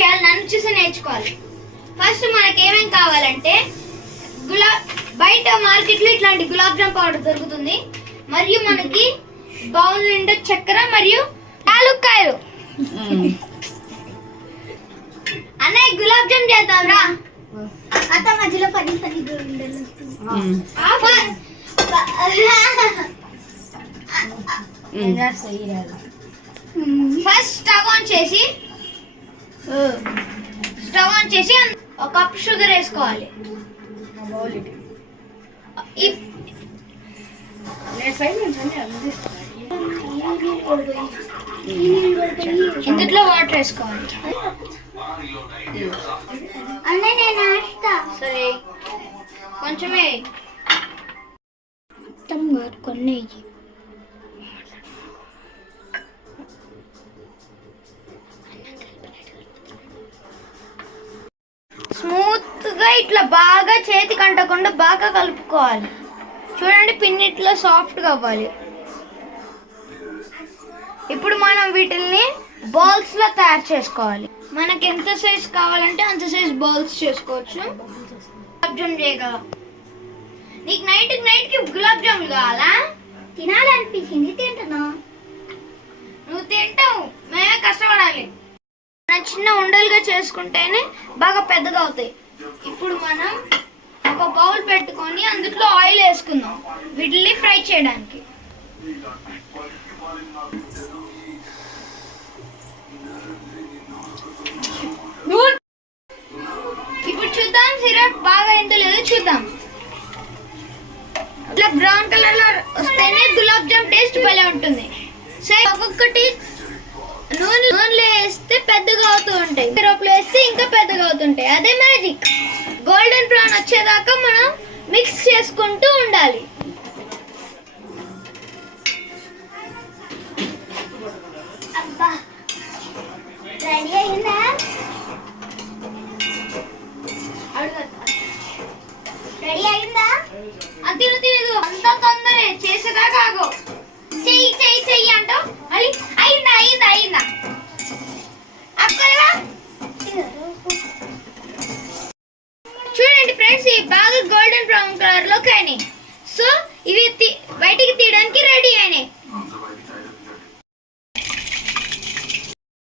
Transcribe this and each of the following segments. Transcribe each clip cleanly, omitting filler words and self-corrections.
చేయాలి, నన్ను చూసి నేర్చుకోవాలి. ఫస్ట్ మనకి ఏమేమి కావాలంటే బయట మార్కెట్లో ఇట్లాంటి గులాబ్ జామ్ పౌడర్ దొరుకుతుంది, మరియు మనకి బౌల్ నిండా చక్కెర మరియు యాలక్కాయలు. అన్నయ్య గులాబ్ జామ్ చేద్దాంరా. అత్త మధ్యలో పది ఫస్ట్ స్టవ్ ఆన్ చేసి ఒక కప్ షుగర్ వేసుకోవాలి. ఇందులో వాటర్ వేసుకోవాలి. సరే కొంచెమే కొన్ని స్మూత్ గా ఇట్లా బాగా చేతికి అంటకుండా బాగా కలుపుకోవాలి. చూడండి పిన్ ఇట్లా సాఫ్ట్ గా అవ్వాలి. ఇప్పుడు మనం వీటిని బాల్స్ లో తయారు చేసుకోవాలి. మనకి ఎంత సైజ్ కావాలంటే అంత సైజ్ బాల్స్ చేసుకోవచ్చు. గులాబ్ జామ్ చేయగల నీకు నైట్ కి గులాబ్ జాములు కావాలా? తినాలనిపించింది, తింటున్నా. నువ్వు తింటావు, మేమే కష్టపడాలి. మనం చిన్న ఉండలుగా చేసుకుంటేనే బాగా పెద్దగా అవుతాయి. ఇప్పుడు మనం ఒక బౌల్ పెట్టుకొని అందులో ఆయిల్ వేసుకుందాం వీటిని ఫ్రై చేయడానికి. ఇప్పుడు చూద్దాం సిరప్ బాగా ఎంత లేదో చూద్దాం. ఇట్లా బ్రౌన్ కలర్ లో వస్తేనే గులాబ్ జామ్ టేస్ట్ భలే ఉంటుంది. సరే ఒక్కొక్కటి నూనెలో వేస్తే పెద్దగా అవుతూ ఉంటాయి, సిరప్లో వేస్తే ఇంకా పెద్దగా అవుతుంటాయి. అదే మ్యాజిక్. గోల్డెన్ బ్రౌన్ వచ్చేదాకా మనం మిక్స్ చేసుకుంటూ ఉండాలి. రెడీ అయిందా? రెడీ అయిందా? తిను తినదు అంత తొందరే, చేసేదాకా ఆగో. చెయ్యి చెయ్యి చెయ్యి అంటావు మళ్ళీ అయిందా అయిందా అయిందా చూడండి ఫ్రెండ్స్, ఇవి బాగా గోల్డెన్ బ్రౌన్ కలర్ లో కానీ. సో ఇవి బయటికి తీయడానికి రెడీ అయినాయి.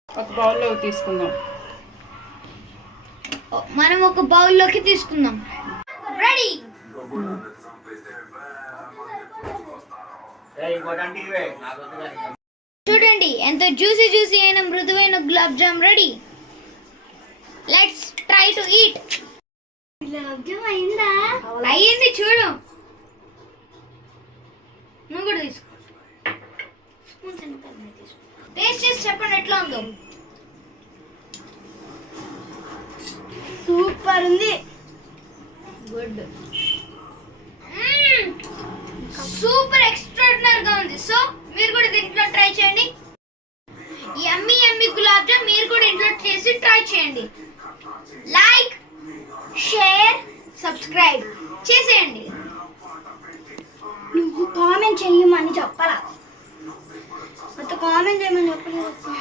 ఒక బౌల్లో తీసుకుందాం. మనం ఒక బౌల్లోకి తీసుకుందాం. రెడీ. చూడండి ఎంత జ్యూసీ జ్యూసీ అయిన మృదువైన gulab jam ready. Let's try to eat. Gulab jam అయిందా? అయ్యింది చూడు. నువ్వు కూడా తీసుకో. టేస్ట్ చేసి చెప్పండి ఎట్లా ఉందో. సూపర్ ఉంది. గుడ్. సూపర్ ఎక్స్ట్రాడినరీ గా ఉంది. సో మీరు కూడా దీంట్లో ట్రై చేయండి. యమ్మీ యమ్మీ గులాబ్ జామ్ మీరు కూడా ఇంట్లో చేసి ట్రై చేయండి. లైక్, షేర్, సబ్స్క్రైబ్ చేసేయండి. నువ్వు కామెంట్ చెయ్యమని చెప్పాలా? కామెంట్ చేయమని చెప్పలేదు.